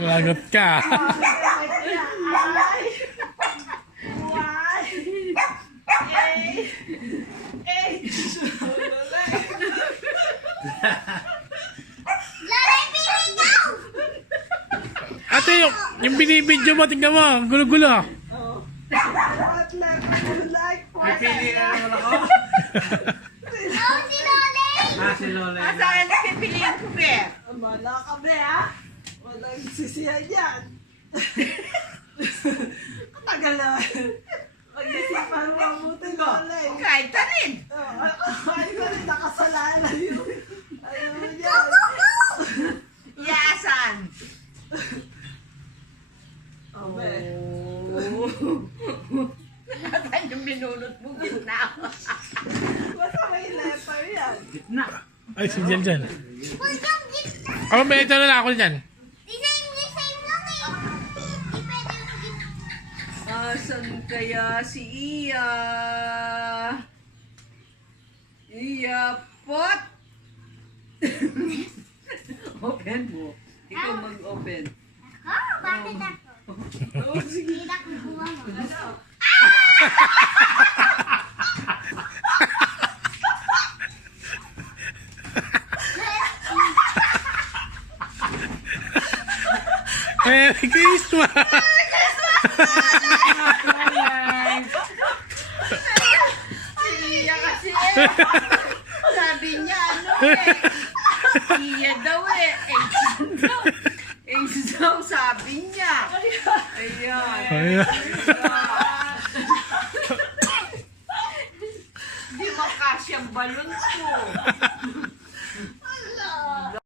Lagot ka. Ate, yung binibidyo mo, tingnan mo, gulo-gulo. Pipili na naman ako. Si Lolay! Si Lola. Saan na pipiliin ko, be? Wala ka be ha? Walang sisiyan yan. Katagal na. Mag-isipan mo ang buti Lolay. Kahit tanin. Ay ko rin nakasalanan yun. Ayun yan. Yasan. Abe. Saan yung binunot mo, gitna? Basta may leper yan. Gitna. Ay, si Jan Jan. Huwag yung gitna. Ako, may ito na ako dyan. Design lang eh. Di pwede yung gitna. Asan kaya si Iya? Iya, pot! Open mo. Ikaw mag-open. Oh, bakit ako? Hindi na kukuha mo. Merry Christmas! Si Iya kasi sabi niya ano Iya daw AIDS daw sabi niya. Ayan. Ayan. Di makasya ang balon ko.